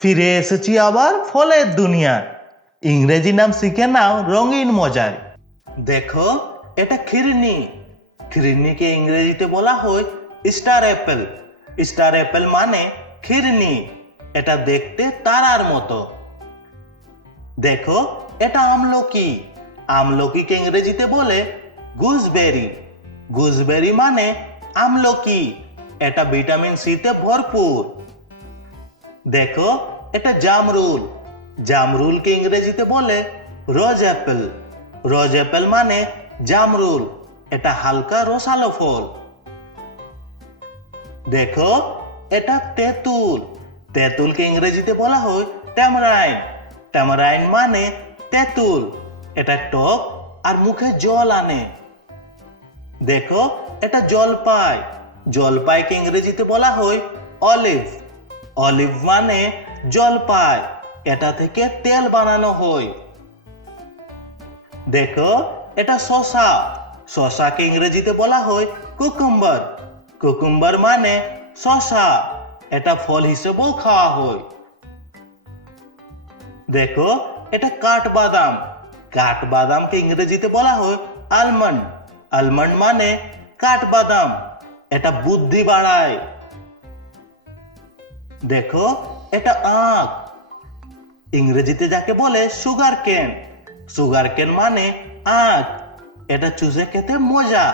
ফিরে এসেছি আবার ফলের দুনিয়া ইংরেজি নাম শিখে নাও রঙিন মজায়। দেখো, এটা খিরনি। খিরনিকে ইংরেজিতে বলা হয় স্টার অ্যাপেল। স্টার অ্যাপেল মানে খিরনি। এটা দেখতে তারার মতো। দেখো, এটা আমলকি। আমলকিকে ইংরেজিতে বলে গুজবেরি। গুজবেরি মানে আমলকি। এটা ভিটামিন সিতে ভরপুর। দেখো এটা জামরুল। জামরুলকে ইংরেজিতে বলে রোজ অ্যাপেল। রোজ অ্যাপেল মানে জামরুল। এটা হালকা রসালো ফল। দেখো, এটা তেঁতুল। তেঁতুলকে ইংরেজিতে বলা হয় ট্যামরাইন ট্যামরাইন মানে তেঁতুল। এটা টক আর মুখে জল আনে। দেখো, এটা জলপাই। জলপাইকে ইংরেজিতে বলা হয় অলিভ। অলিভ মানে জলপাই এটা থেকে তেল বানানো হয়। দেখো, এটা শশা। শশাকে ইংরেজিতে বলা হয় কুকুম্বার কুকুম্বার মানে শশা। এটা ফল হিসেবেও খাওয়া হয়। দেখো, এটা কাঠবাদাম। কাঠবাদামকে ইংরেজিতে বলা হয় আলমন্ড আলমন্ড মানে কাঠবাদাম। এটা বুদ্ধি বাড়ায়। দেখো এটা আখ ইংরেজিতে যাকে বলে সুগার কেন সুগার কেন মানে আখ এটা চুষে খেতে মজা।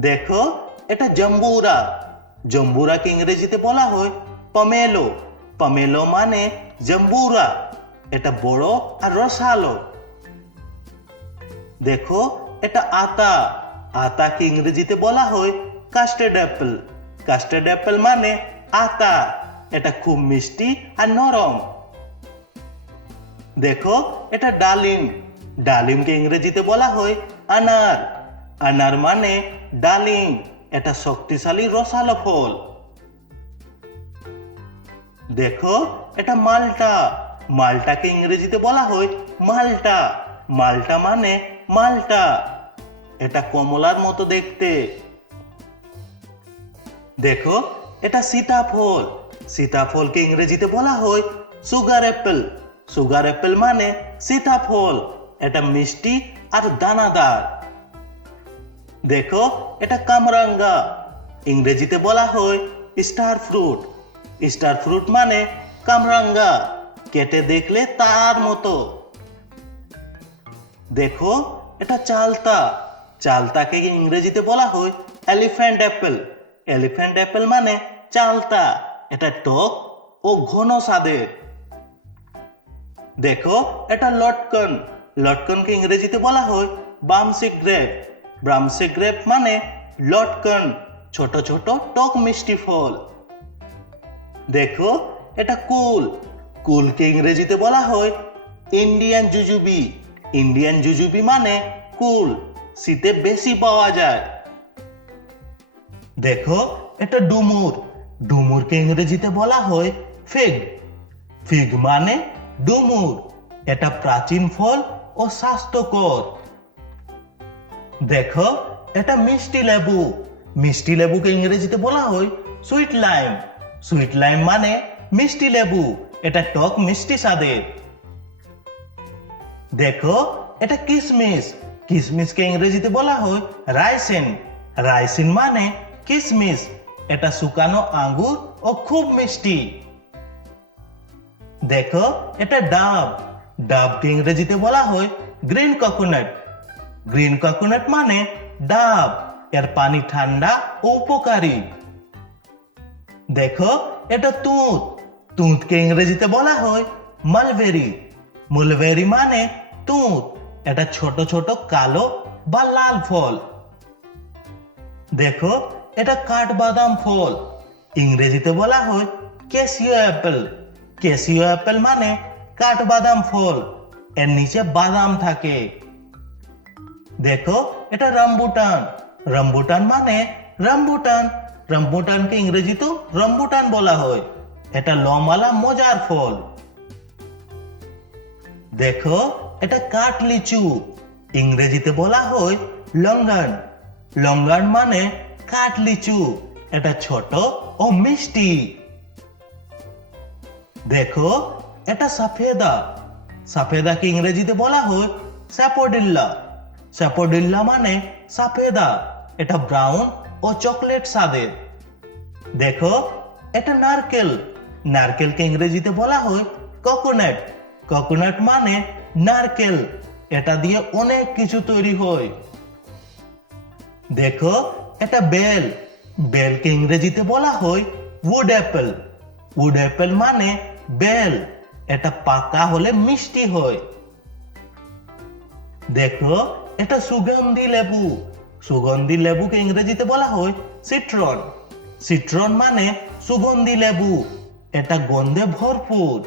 দেখো, এটা জম্বুরা। জম্বুরাকে ইংরেজিতে বলা হয় পমেলো পমেলো মানে জম্বুরা। এটা বড় আর রসালো। দেখো, এটা আতা। আতাকে ইংরেজিতে বলা হয় কাস্টার্ড অ্যাপেল কাস্টার্ড অ্যাপেল মানে আতা। এটা খুব মিষ্টি আর নরম। দেখো, এটা ডালিম। ডালিমকে ইংরেজিতে বলা হয় আনার। আনার মানে ডালিম। এটা শক্তিশালী রসালো ফল। দেখো, এটা মালটা। মালটাকে ইংরেজিতে বলা হয় মালটা। মালটা মানে মালটা। এটা কমলার মতো দেখতে। দেখো এটা সীতাফল সীতাফলকে ইংরেজিতে বলা হয় সুগার অ্যাপেল সুগার অ্যাপেল মানে সীতাফল এটা মিষ্টি আর দানাদার। দেখো, এটা কামরাঙ্গা। ইংরেজিতে বলা হয় স্টার ফ্রুট স্টার ফ্রুট মানে কামরাঙ্গা। কেটে দেখলে তার মতো। দেখো, এটা চালতা। চালতাকে ইংরেজিতে বলা হয় এলিফ্যান্ট অ্যাপেল এলিফ্যান্ট অ্যাপেল মানে চালতা, এটা টক ও ঘন স্বাদের দেখো, এটা লটকন। লটকনকে ইংরেজিতে বলা হয় বামসি গ্রেপ। ব্রামসি গ্রেপ মানে লটকন, ছোট ছোট টক মিষ্টি ফল। দেখো, এটা কুল। কুলকে ইংরেজিতে বলা হয় ইন্ডিয়ান জুজুবি। ইন্ডিয়ান জুজুবি মানে কুল, শীতে বেশি পাওয়া যায়। দেখো, এটা ডুমুর। ডুমুরকে ইংরেজিতে বলা হয় ফিগ। ফিগ মানে ডুমুর। এটা প্রাচীন ফল ও স্বাস্থ্যকর। দেখো, এটা মিষ্টি লেবু। মিষ্টি লেবুকে ইংরেজিতে বলা হয় সুইট লাইম। সুইট লাইম মানে মিষ্টি লেবু। এটা টক মিষ্টি স্বাদের। দেখো, এটা কিশমিশ কিশমিশকে ইংরেজিতে বলা হয় রাইসিন। রাইসিন মানে কিশমিশ এটা শুকানো আঙ্গুর ও খুব মিষ্টি। দেখো, এটা ডাব। ডাবকে ইংরেজিতে বলা হয় গ্রিন কোকোনাট। গ্রিন কোকোনাট মানে ডাব। এর পানি ঠান্ডা ও উপকারী। দেখো, এটা তুঁত। তুঁতকে ইংরেজিতে বলা হয় মালবেরি মুলবেরি মানে তুঁত। এটা ছোট ছোট কালো বা লাল ফল। দেখো এটা কাঠবাদাম ফল। ইংরেজিতে বলা হয় ক্যাসিও অ্যাপেল। ক্যাসিও অ্যাপেল মানে কাঠবাদাম ফল। এর নিচে বাদাম থাকে। দেখো, এটা রাম্বুটান। রাম্বুটান মানে রাম্বুটান। রাম্বুটানকে ইংরেজিতেও রম্বুটান বলা হয়। এটা লমালা মজার ফল। দেখো, এটা কাঠ লিচু ইংরেজিতে বলা হয় লঙ্গান। লঙ্গান মানে কাঠ লিচু এটা ছোট ও মিষ্টি। দেখো, এটা সাফেদা। সাফেদাকে ইংরেজিতে বলা হয় স্যাপোডিল্লা। স্যাপোডিল্লা মানে সাফেদা, এটা ব্রাউন ও চকলেট স্বাদের। দেখো, এটা নারকেল। নারকেলকে ইংরেজিতে বলা হয় কোকোনাট কোকোনাট মানে নারকেল, এটা দিয়ে অনেক কিছু তৈরি হয়। দেখো এটা বেল। বেলকে ইংরেজিতে বলা হয় উড অ্যাপেল উড অ্যাপেল মানে বেল। এটা পাকা হলে মিষ্টি হয়। দেখো, এটা সুগন্ধি লেবু। সুগন্ধি লেবুকে ইংরেজিতে বলা হয় সিট্রন সিট্রন মানে সুগন্ধি লেবু। এটা গন্ধে ভরপুর।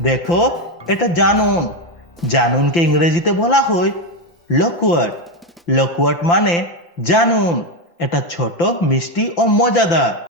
দেখো, এটা জানুন। জানুনকে ইংরেজিতে বলা হয় লকুয়াট লকুয়াট মানে জানুন এটা ছোট মিষ্টি ও মজাদার।